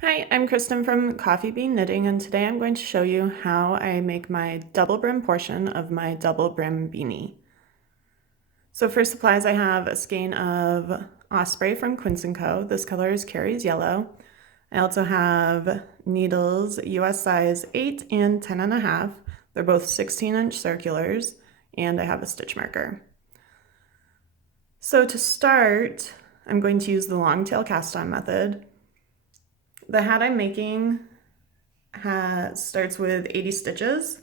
Hi, I'm Kristen from Coffee Bean Knitting, and today I'm going to show you how I make my double brim portion of my double brim beanie. So for supplies, I have a skein of Osprey from Quince & Co. This color is Carrie's Yellow. I also have needles US size 8 and 10.5. They're both 16-inch circulars, and I have a stitch marker. So to start, I'm going to use the long tail cast on method. The hat I'm making starts with 80 stitches.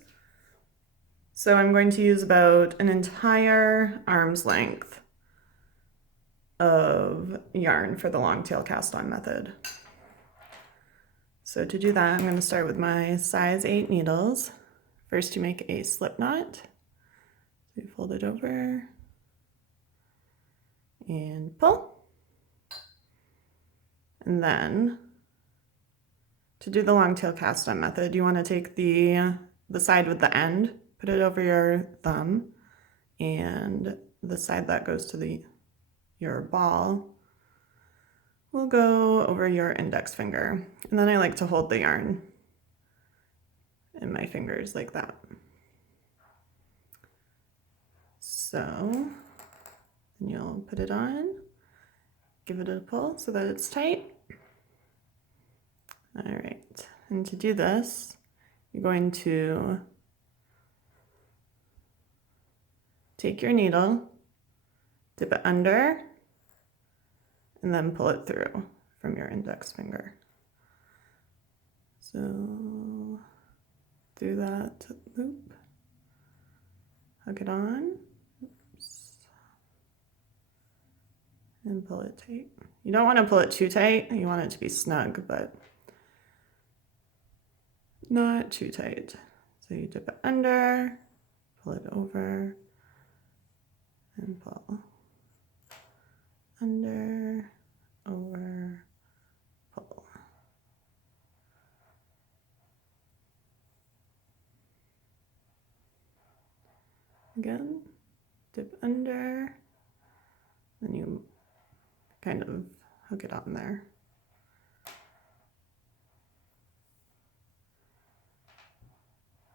So I'm going to use about an entire arm's length of yarn for the long tail cast on method. So to do that, I'm going to start with my size 8 needles. First you make a slip knot. So you fold it over and pull. And then to do the long tail cast on method, you want to take the side with the end, put it over your thumb, and the side that goes to your ball will go over your index finger. And then I like to hold the yarn in my fingers like that. So then you'll put it on, give it a pull so that it's tight. All right, and to do this, you're going to take your needle, dip it under, and then pull it through from your index finger. So do that loop, hook it on, and pull it tight. You don't want to pull it too tight, you want it to be snug, but not too tight. So you dip it under, pull it over, and pull. Under, over, pull. Again, dip under, then you kind of hook it on there.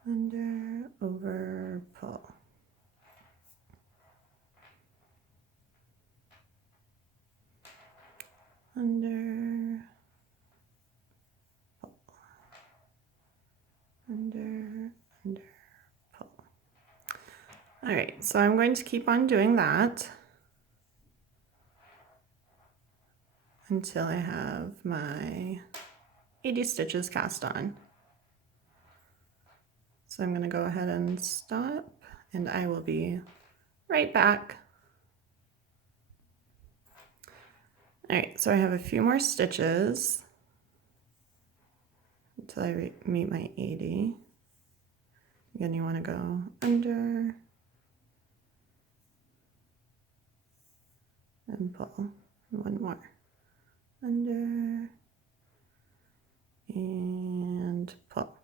Under, over, pull. Under, pull. Under, pull. All right, so I'm going to keep on doing that until I have my 80 stitches cast on. So I'm going to go ahead and stop, and I will be right back. All right, so I have a few more stitches until I meet my 80. Again, you want to go under and pull. One more. Under and pull.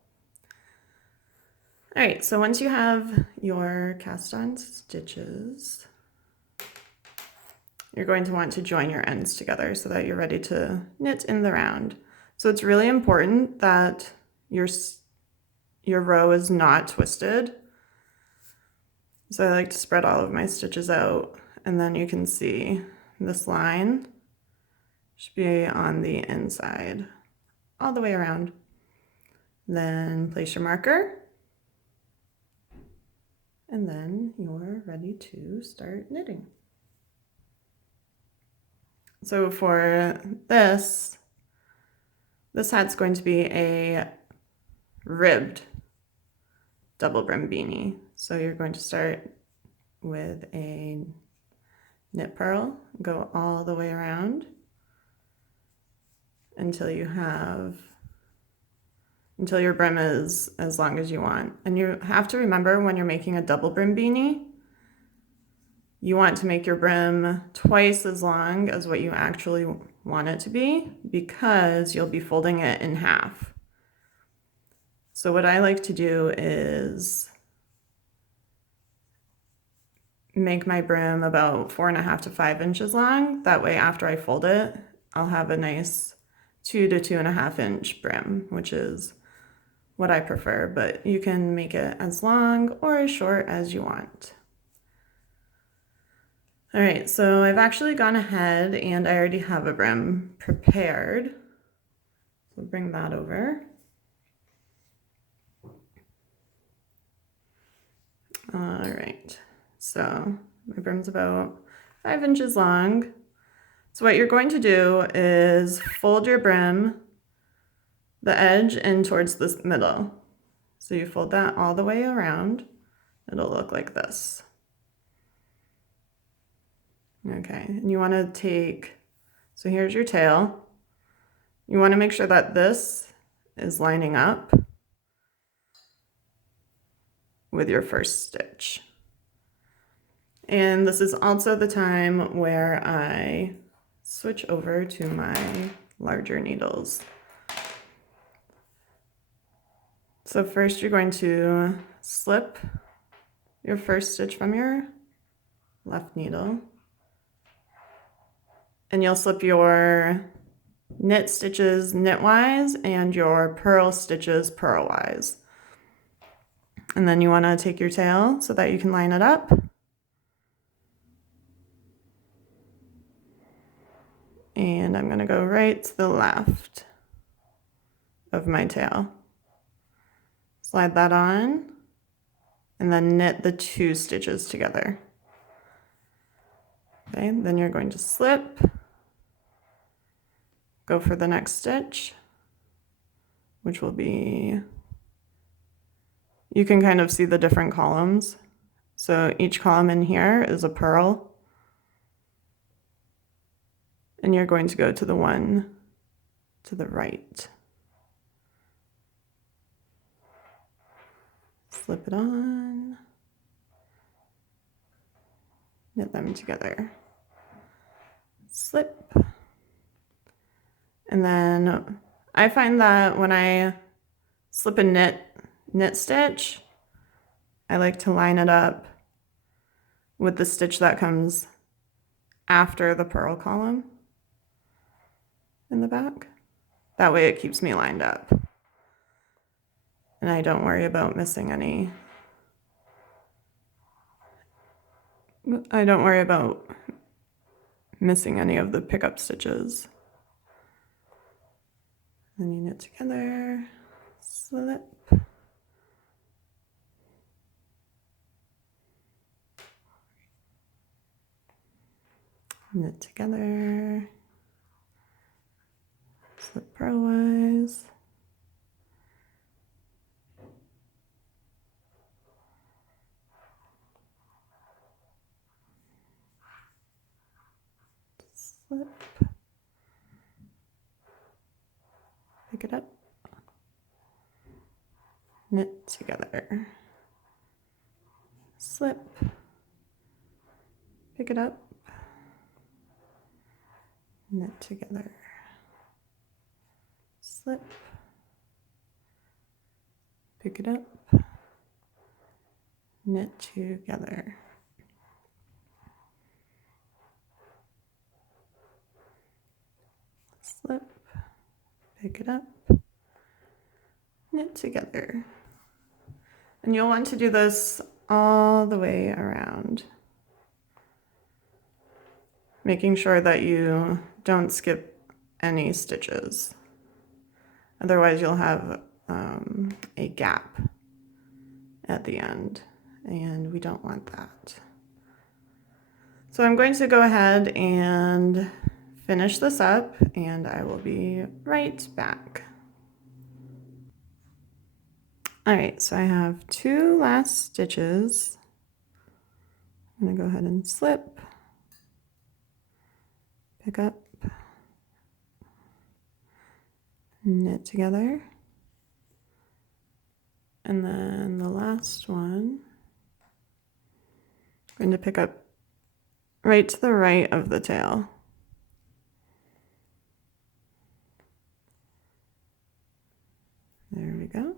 All right, so once you have your cast on stitches, you're going to want to join your ends together so that you're ready to knit in the round. So it's really important that your row is not twisted. So I like to spread all of my stitches out, and then you can see this line should be on the inside all the way around. Then place your marker, and then you're ready to start knitting. So for this hat's going to be a ribbed double brim beanie. So you're going to start with a knit purl, go all the way around until your brim is as long as you want. And you have to remember, when you're making a double brim beanie, you want to make your brim twice as long as what you actually want it to be, because you'll be folding it in half. So what I like to do is make my brim about 4.5 to 5 inches long. That way, after I fold it, I'll have a nice 2 to 2.5 inch brim, which is what I prefer, but you can make it as long or as short as you want. All right, so I've actually gone ahead and I already have a brim prepared. So bring that over. All right, so my brim's about 5 inches long. So what you're going to do is fold your brim, the edge in towards the middle. So you fold that all the way around. It'll look like this. Okay, and you want to take, so here's your tail. You want to make sure that this is lining up with your first stitch. And this is also the time where I switch over to my larger needles. So first you're going to slip your first stitch from your left needle, and you'll slip your knit stitches knitwise and your purl stitches purlwise. And then you want to take your tail so that you can line it up. And I'm going to go right to the left of my tail. Slide that on and then knit the 2 stitches together. Okay, then you're going to slip, go for the next stitch, which will be, you can kind of see the different columns. So each column in here is a purl, and you're going to go to the one to the right. Slip it on, knit them together, slip. And then I find that when I slip a knit stitch, I like to line it up with the stitch that comes after the purl column in the back. That way it keeps me lined up. And I don't worry about missing any. I don't worry about missing any of the pickup stitches. Then you knit together, slip. Knit together, slip purlwise. Slip, pick it up, knit together, slip, pick it up, knit together, slip, pick it up, knit together. Slip, pick it up, knit together. And you'll want to do this all the way around, making sure that you don't skip any stitches. Otherwise you'll have a gap at the end, and we don't want that. So I'm going to go ahead and finish this up, and I will be right back. All right, so I have 2 last stitches. I'm gonna go ahead and slip, pick up, knit together, and then the last one, I'm going to pick up right to the right of the tail. There we go.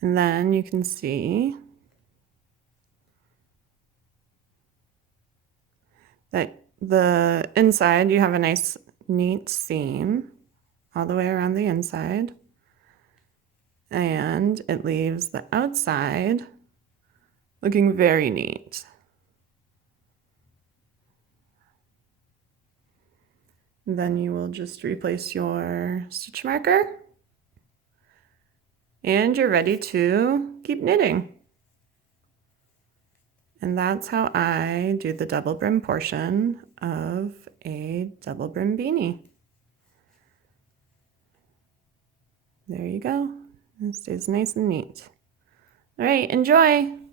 And then you can see that the inside, you have a nice neat seam all the way around the inside, and it leaves the outside looking very neat. Then you will just replace your stitch marker and you're ready to keep knitting. And that's how I do the double brim portion of a double brim beanie. There you go. It stays nice and neat. All right, enjoy.